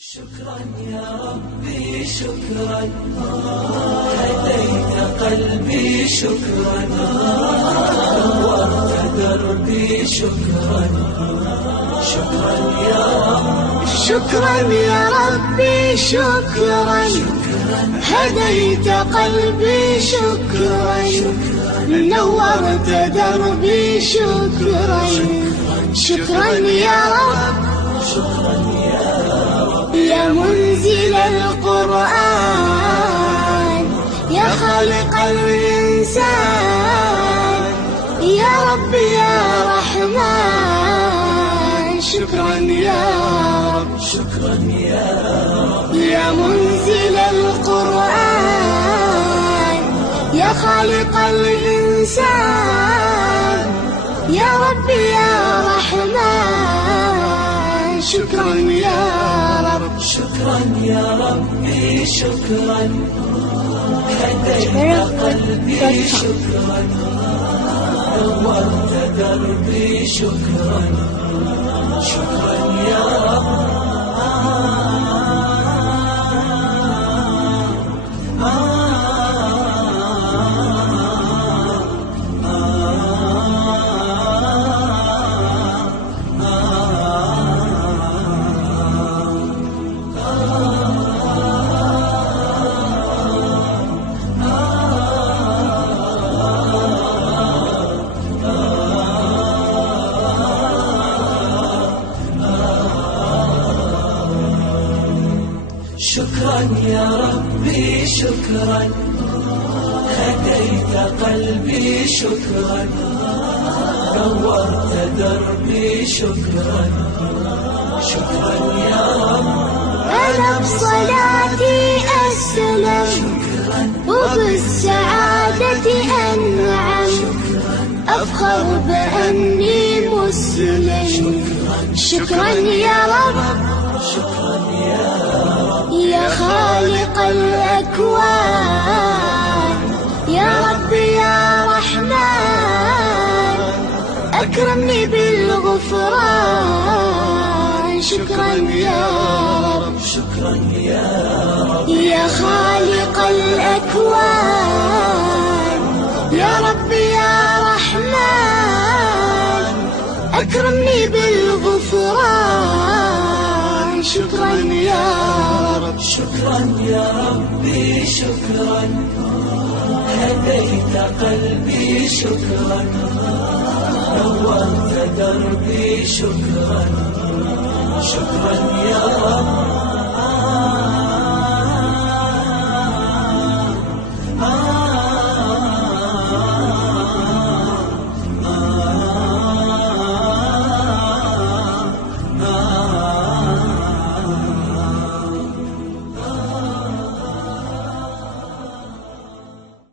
شكرا يا ربي شكرا، هديت قلبي شكرا، نورت دربي شكرا. شكرا يا رب، شكرا يا ربي شكرا، هديت قلبي شكرا، نورت دربي شكرا. شكرا يا رب، شكرا يا رب، يا منزل القرآن، يا خالق الإنسان، يا رب يا رحمن. شكرا يا رب، شكرا يا رب، يا منزل القرآن، يا خالق الإنسان، يا رب يا رحمن. شكرا يا رب، شكرا يا ربي شكرا، هديت قلبي شكرا، نورت دربي شكرا. شكرا يا رب، شكرا يا ربي شكرا، هديت قلبي شكرا، نورت دربي شكرا. شكرا يا رب، أنا بصلاتي أسلم، وبالسعادة أنعم، أفخر بأني مسلم. شكرا يا رب، شكرا يا رب، يا خالق الأكوان، يا رب يا رحمن، أكرمني بالغفران. شكرا يا رب، شكرا يا رب، يا خالق الأكوان، يا رب يا رحمن، أكرمني بالغفران. شكرا يا رب، شكرا يا ربي شكرا، هديت قلبي شكرا، نورت دربي شكرا. شكرا يا